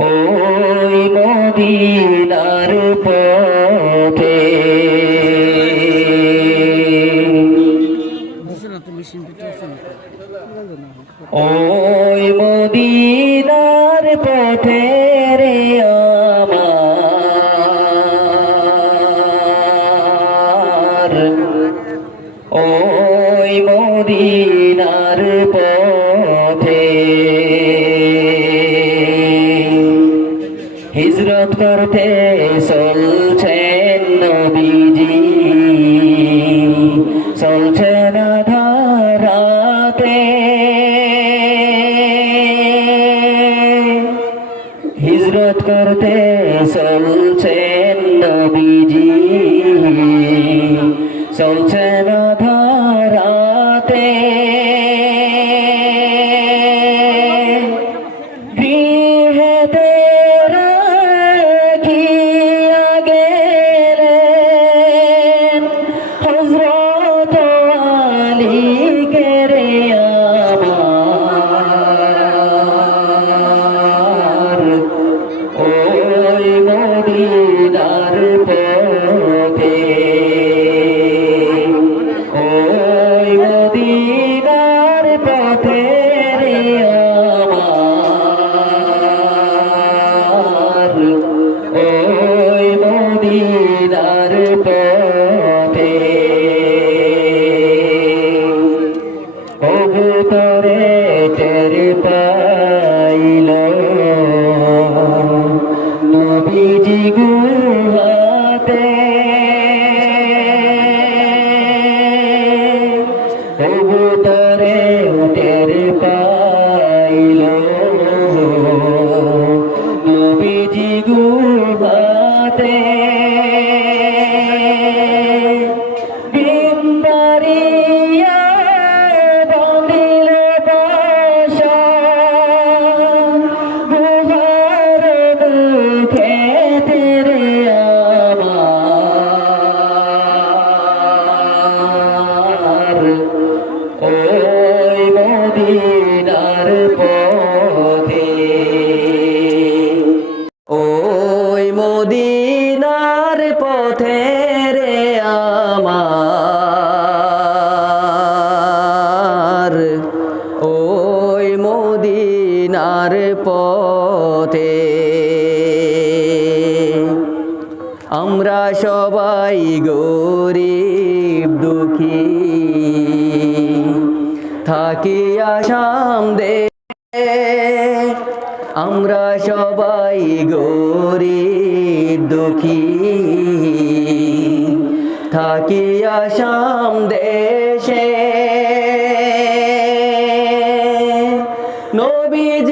ওই মদিনার পথে। ওই মদিনার পথে রে আমার। হিজরত করতে চলছেন নবীজি। চলছেন ধারাতে হিজরত করতে চলছেন নবীজি। চলছেন দেখে মদিনার পথে। কবুতরে টের পাইল। নবীজি গুহাতে। কবুতরে আমরা সবাই গরিব, দুঃখী। থাকি আসাম দে, আমরা সবাই গরিব, দুঃখী। থাকি আসাম দেশে, নবীজি